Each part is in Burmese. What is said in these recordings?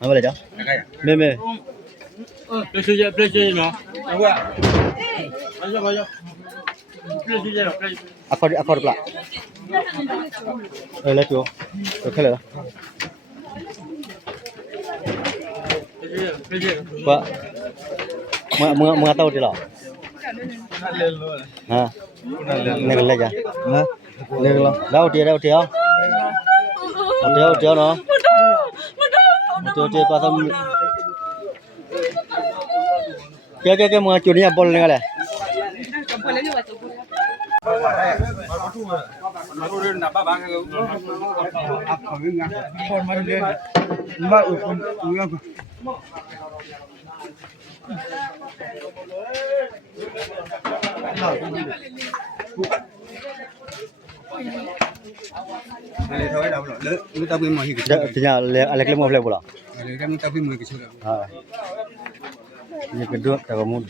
Apa dah? Meme. Pleasure no. Ayo. Pleasure. Akor pula. Let's go. Okay lah. Pak. Mengatau dia lah. Ha. Neng lagi. Ha. Neng lah. Dah dia. Dia no. Dia pasal. Kaya mengacu ni apa boleh nggak? Alek lemo boleh pula. Ini kedua kalau mau.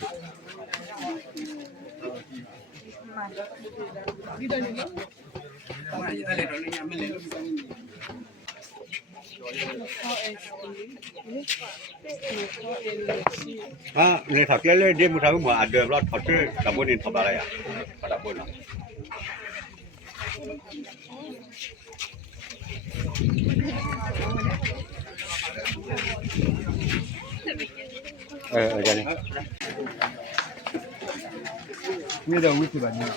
Ni tak kira dia mudah mu ada lot hotel tabun ini tabala ya. Pada pun. Jadi. Ni dah wisi banyak.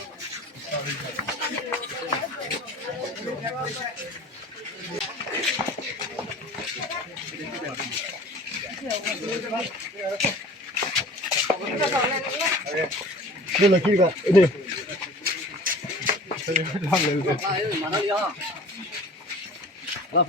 Ini lagi kan? Ini. Mana dia? Lah.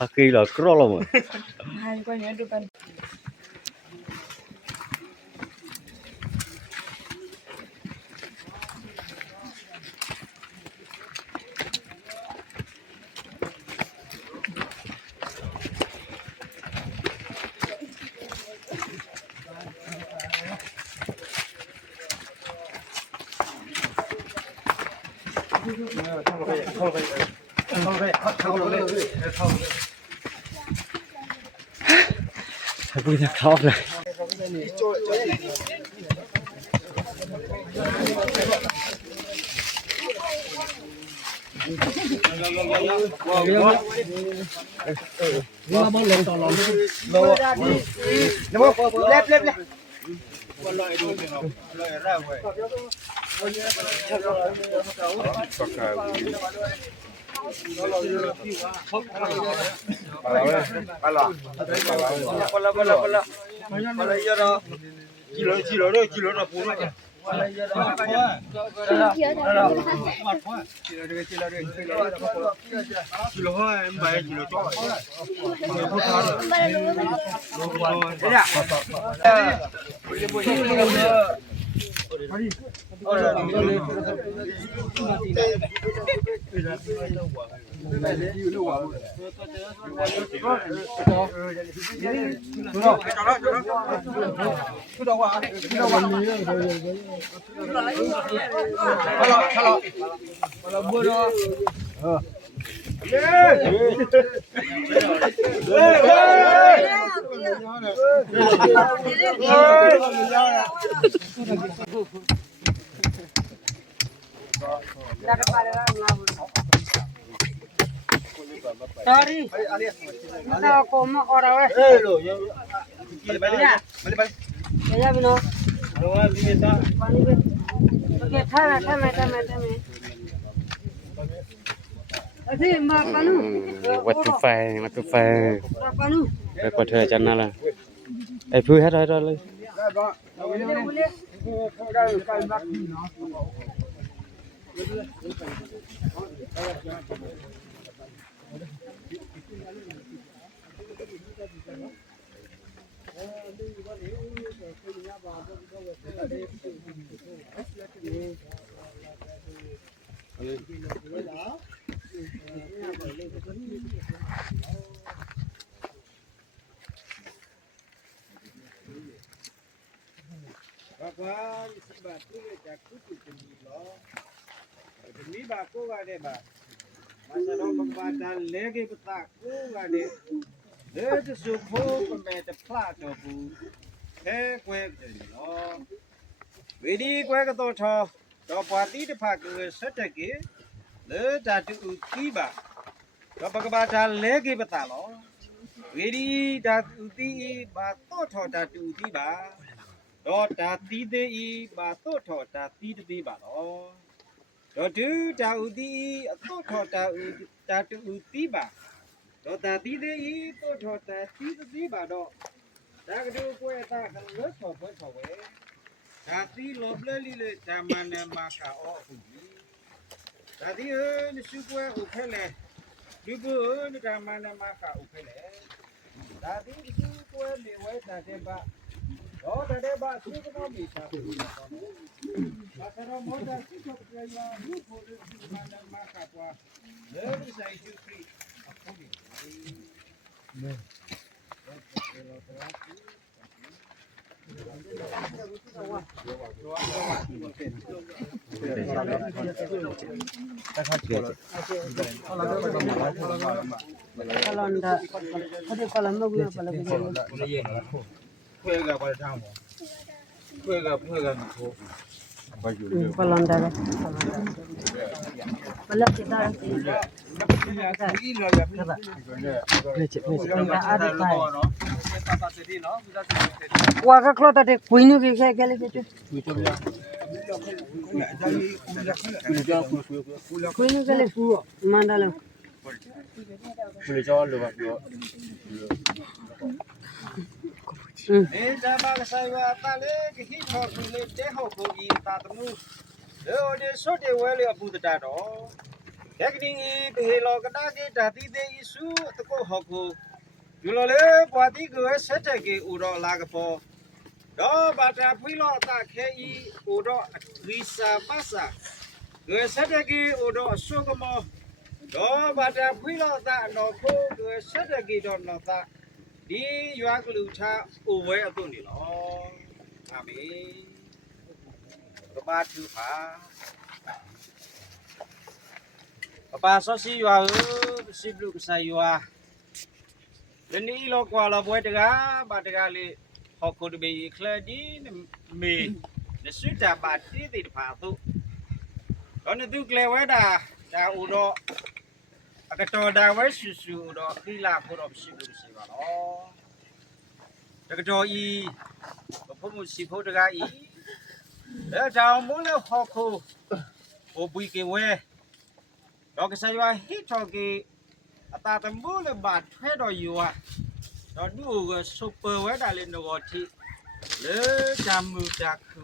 Pakai lah, kerol lah. Hai, kau ni ada kan? Saya punya kaos lah. Sorry. Kita koma orang wes. Balik. Ya bino. Okey, thame. Adi mapanu. Watu fai. Mapanu. Rekod aja nala. Phu hết rồi. Bapak, isi batu le jaku tu demi lo. Demi baku gade ba. Masa dong badan lagi petaku gade. Le suku pemete plat bu. Kue demi lo. Wedi kue ketoto. Do pati depak sedeki. Le jatuh uti ba. Do badan lagi petalo. Wedi jatuh uti ba toto jatuh uti ba. တော့ဒါတီးသေးပါတော့ထော်ဒါတီးသေးပါတော့တော့ဒူဒါဥတီအတော့ထော်ဒါဥဒါတူတီးပါတော့ဒါတီးသေးတော့ထော်ဒါတီးသေးပါတော့ဒါကတူကိုယ်တာခလွတ်ထော်ပွဲထော်ဝဲဒါတီးလောပလလီလေဂျာမန်နဲ့မာကာအော်ဟုတ်ပြီဒါတီးနစုကွဲဥခဲလေဒီကူနဂျာမန်နဲ့မာကာဥခဲလေဒါတီးစုကွဲလေဝဲတာတဲ့ပါ တော့တဲ့ဘာသူကတော့မိသားစုဘာသာမောတာစီချုပ်ကြရဘူးဖို့ဒီမှာမှာကပွားလေဒီဆိုင်ကျူခရီအခုဒီနဲKalanda, ada kalanda gue pala gue. Puega para tamo. Puega nako. Kalanda. Pala kita. Ada kai. Waga klo tadi kuinu ke kele ke. Kuinu kele fu mandala. Boleh jawab lu Pak. Eh jaba saya tale ke hito le de ho ko yi ta tamu. Le o de so de wele abu ta do. Tekni be lo ka da ke da ti de isu to ko ho ko. Yu lo le kwa ti ko se te ke u ro la ka po. Do ba ta phui lo ta ke yi u ro visa pasa. Ko se te ke u ro so ko mo. Do ba ta phui lo ta no ko ko se te ke do no ta. ဒီရွာကလူချာအိုဝဲအတုနေလောအာမင်ကဘာသူပါပပဆောစီရွာစီဘလူကဆိုင်ရွာလနီလောကွာလပွဲတကားဘာတကားလေးဟော်ကိုတဘေခလဒီမေနစွတာပါတီတိဖာသူတော့နသူကလေဝဲတာဒါဦးတော့ အကတော်ဒါဝဲဆူဆူတော့ခိလာဖို့တော့မရှိဘူးရှိပါတော့တကတော်ဤဘုံမရှိဖို့တကားဤအဲကြောင့်မို့လို့ဟောခိုဟိုပွေကေဝဲတော့ကစားရွာဟစ်တော်ကေအတာတမို့လို့ဘာထဲတော့ယူอ่ะတော့သူ့ကိုစူပါဝဲတာလေးတော့တိလေဂျမ်မူတာခု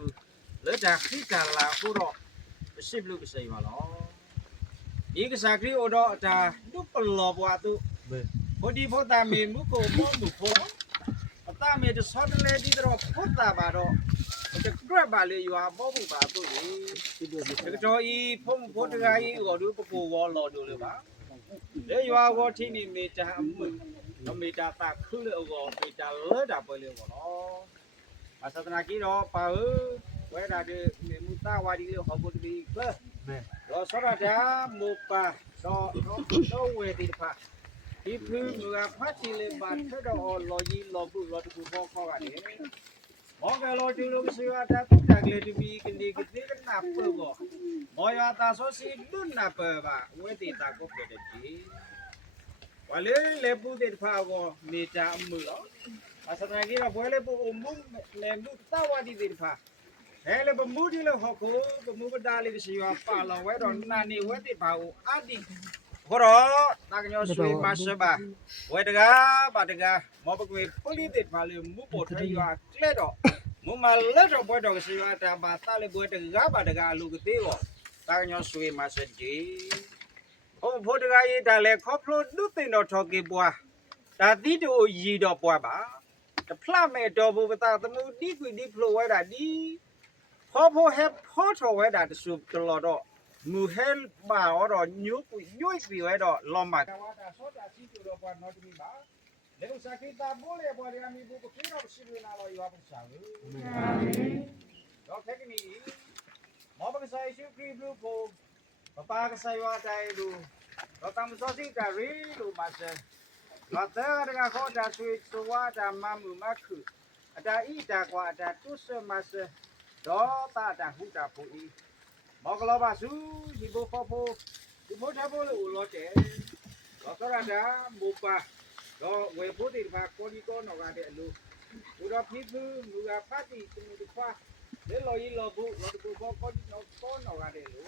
လေတာခိကလာဖို့တော့မရှိဘူးကစားပါတော့ ဒီကစားကလေးတော့ဒါသူ့ပလောဘွားသူဘိုဒီဖို့တာမီမူကိုမောမှုဖို့အတာမီတဆော့တလေဒီတော့ဖို့တာပါတော့တကရပါလေရွာဘောဘူးပါသူလေတတော်ဤဖုံဖို့တကားဤဟောသူပပူဝေါ်လော်တို့လေပါလေရွာဝေါ်ထင်းနေမီတာအမှုမီတာတာခုလေအောမီတာလဲတာပွဲလေပေါ့နော်အသဒနာကြီးတော့ပါဝဲတာဒီမူတာဝါဒီလေဟောဖို့တပြီးကဲ lo sora da mopa do we di pa di phu nga phat chi le ba thot do lo yi lo bu lo tu bo ko ga ni mo ga lo tu lo si wa da tu da le tu bi ki ni ki ti na pu bo mo ya ta so si du na pa ba we ti ta ko pe de ti wa le bu de pa go me ta mu lo asa na ki ra bo le bu mu le mu ta wa di de pa အဲလေဘမှုဒီလေဟောကိုဘမှုပဒါလေးကစီရွာပါလောဝဲတော့နာနေဝဲတိပါဦးအတိခေါ်တော့တာကညောဆွေမဆဘာဝဲတကားပါတကားမောပကွေပလီတစ်ပါလေမှုပေါ်ထရွာကလဲတော့မ မမလက်တော့ဘွဲတော့စီဝါတာပါတာလေဘွဲတကားပါတကားလူကသေးတော့တာညောဆွေမစကြီးဟိုဖို့တကားရေးတာလေခေါဖလို့ဒုတင်တော့ထော်ကေပွားဒါတိတူရီတော့ပွားပါတဖလာမဲ့တော်ဘူးပတာသမှုဒီကွီဒီဖလိုဝဲတာဒီခေါဖို့ဟက်ခေါထော်ဝဲတာတဆူတလော်တော့မူဟဲဘာတော့ညွကွီညွိကွီဝဲတော့လော်မကဝါတာဆောတာစီတူတော့ပွားနော်တမီပါလေဥစားကိတာဘိုးလေပွားရမီဘူးကိုခေတော့ရှိရနာလို့ရွာပစာဘူးတော့ခက်ကနီမောဘကဆိုင်ရှုခရီဘလူးဖို့ပပကဆိုင်ဝါတိုင်လူတော့တမ်စောစီတာရီလူမဆာလာတဲ့ကခေါ်တာဆွေစဝါတာမမှုမခုအတာဤတာကွာအတာတုဆမဆာတော့တာတာဟူတာဖို့ဤမောကလောပါစုဒီဘဖို့ဒီမို့တာဖို့လို့လောတဲ့တော့ကရတာမူပါတော့ဝေဖို့ဒီဘာကိုဒီကောနော်ကတဲ့အလူဘူတော့ဖိဖူးလူကဖတ်တီသူတို့ခွာလေလော်ရီလော်ဘူးလော်ဘူးဘောကိုဒီနော်ကောနော်ကတဲ့လူ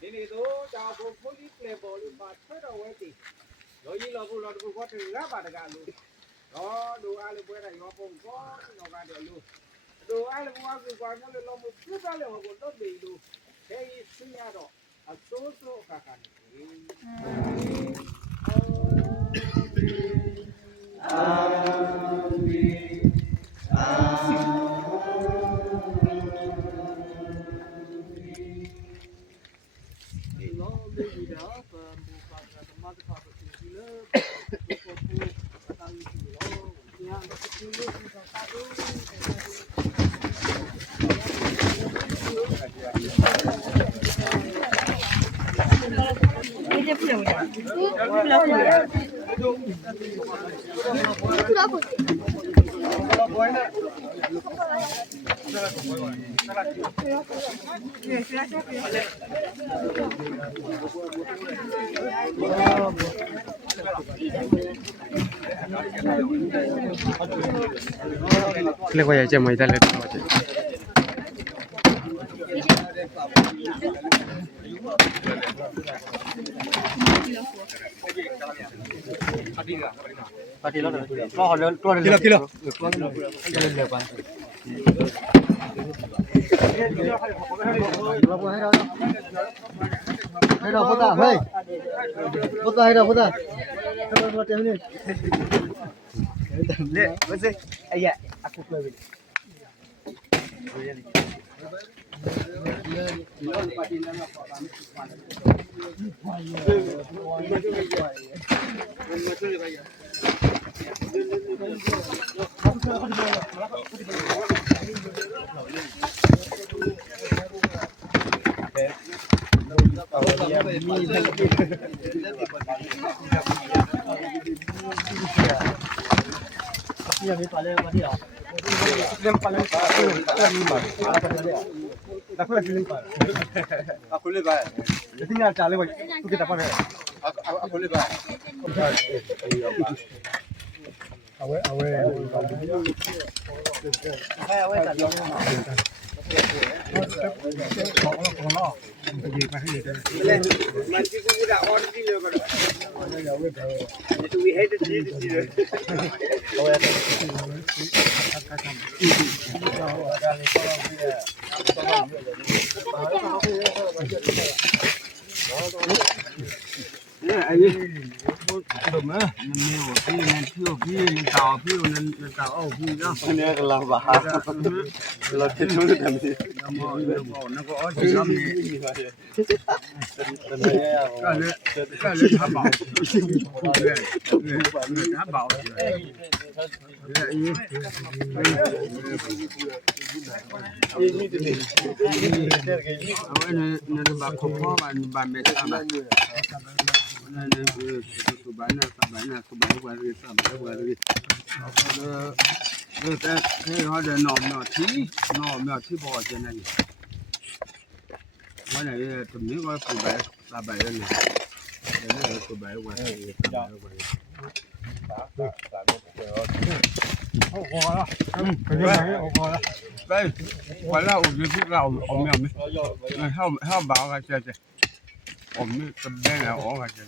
ဒီနေ့တော့တာဖို့ဖိုလီပလေဘောလူပါထွက်တော့ဝဲတီလော်ရီလော်ဘူးလော်ဘူးဘောတူရပါတကလူတော့လူအားလေးပွဲတာရောပုံကောနော်ကတဲ့လူလူအားလေးဘောကူကွာနော်လေလော်မှုပြတာလေဟောတော့ဒီလူဟဲ့စီရတော့အစိုးစိုးခါခါနေเรียกว่าจะไม่ได้เลยปาร์ตี้แล้วเดี๋ยวรอเดี๋ยวตัวเดี๋ยวกิโลเร็วกว่าให้เราพูดได้เฮ้ยพูดได้ให้เราพูดได้ให้เราพูดได้เนี่ยเนี่ยไม่ใช่ไอ้แย่อากูเลยยังไม่ไปเลยวันนี้อ่ะเล่นไปเลยဒါခွက်လေးပါအခုလေးပါဒီညချာလေးပါသူကတပါနဲ့အခုလေးပါအဝဲအဝဲတာလုံးဘောဒီပါဟိတယ်လေမန်တီကူဒါအော်ဒီလေကတော့we hate it this yearဟိုရတယ်哎呀，我怎么没有比人跳比人高比人高二比呀？那个老板，老天出的东西。那个二十三米，干了他保，他保。那个把空包把没上来。那个苏班那管理上班管理，在好的闹苗提包现在，我那个怎么个300人呢？现在400块，300块。好了，肯定好了。喂，完了，我就去搞苗没？还包个这。我们这边来我感觉。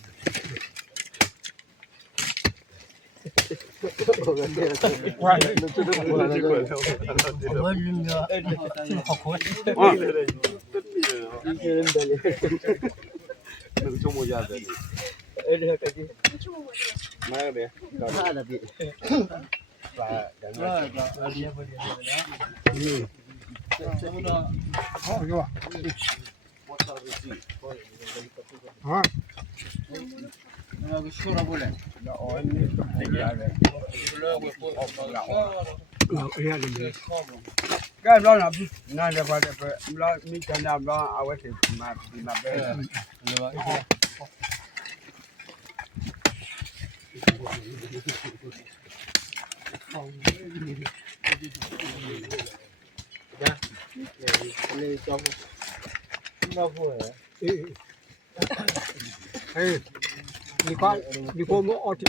ကဲတော့နားလည်းပါတယ်ပဲလာမိချန်တာဘာအဝတ်စီမှာဒီမှာပဲဒီကောမအော်တီ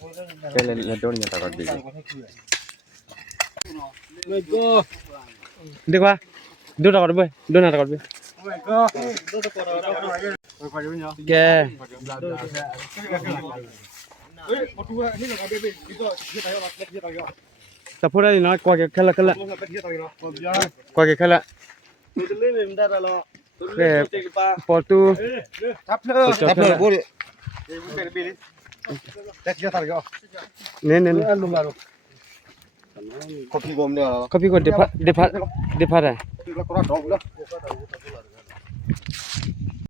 le don ya ta ka bi देखवा दो टाका बे दो ना टाका बे के तफुरा ना क्वा के खला खला क्वा के खला के पोटू tapler bori ने ने kopi bom dia कॉपी को डिफा है la kora dog la